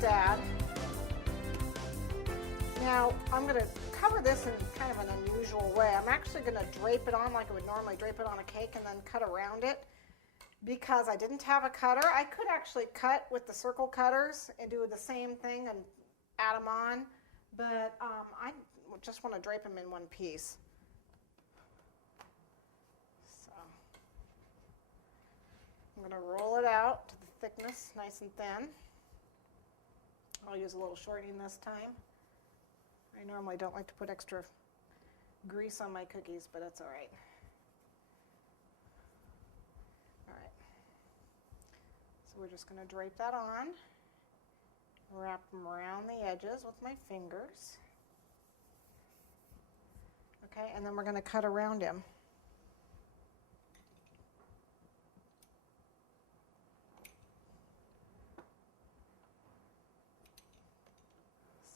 Dad. Now I'm going to cover this in kind of an unusual way. I'm actually going to drape it on like I would normally drape it on a cake and then cut around it. Because I didn't have a cutter, I could actually cut with the circle cutters and do the same thing and add them on, but I just want to drape them in one piece. So I'm going to roll it out to the thickness, nice and thin. I'll use a little shortening this time. I normally don't like to put extra grease on my cookies, but that's all right. We're just going to drape that on, wrap them around the edges with my fingers. Okay, and then we're going to cut around him.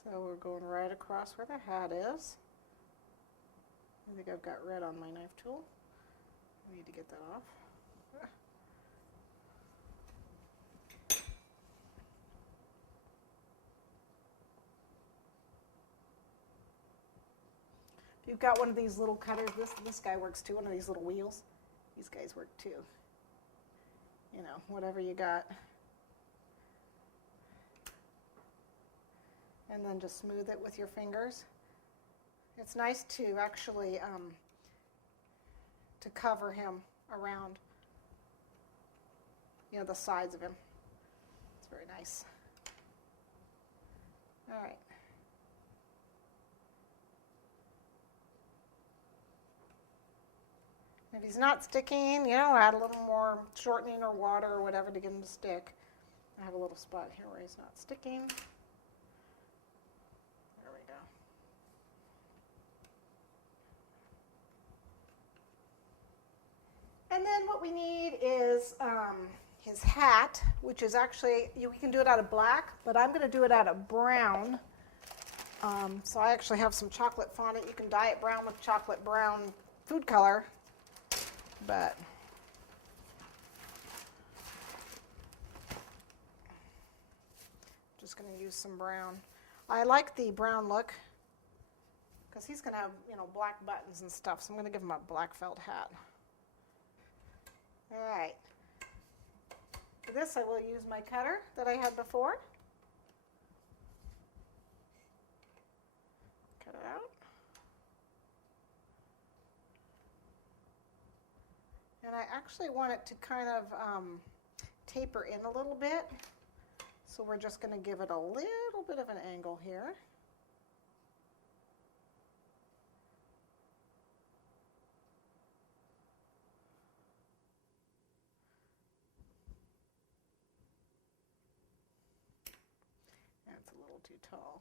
So we're going right across where the hat is. I think I've got red on my knife tool. I need to get that off. If you've got one of these little cutters, this guy works too, one of these little wheels. These guys work too. You know, whatever you got. And then just smooth it with your fingers. It's nice to actually to cover him around, you know, the sides of him. It's very nice. All right. If he's not sticking, you know, add a little more shortening or water or whatever to get him to stick. I have a little spot here where he's not sticking. There we go. And then what we need is his hat, which is actually, we can do it out of black, but I'm going to do it out of brown. So I actually have some chocolate fondant. You can dye it brown with chocolate brown food color. But I'm just going to use some brown. I like the brown look because he's going to have, you know, black buttons and stuff. So I'm going to give him a black felt hat. All right. For this, I will use my cutter that I had before. Cut it out. And I actually want it to kind of taper in a little bit. So we're just going to give it a little bit of an angle here. That's a little too tall.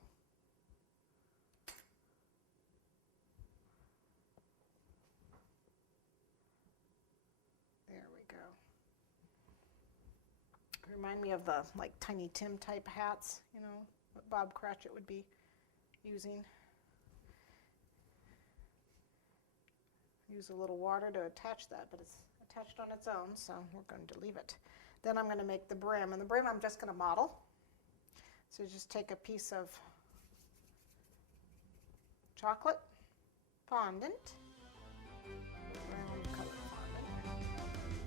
Remind me of the like Tiny Tim type hats, you know, what Bob Cratchit would be using. Use a little water to attach that, but it's attached on its own, so we're going to leave it. Then I'm going to make the brim, and the brim I'm just going to model. So just take a piece of chocolate fondant, brown colored fondant,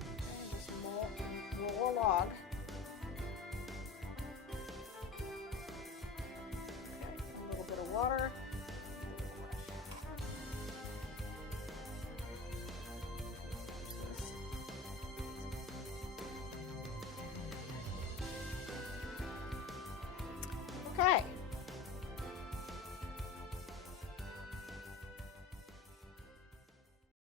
and just roll a log. Water. Okay.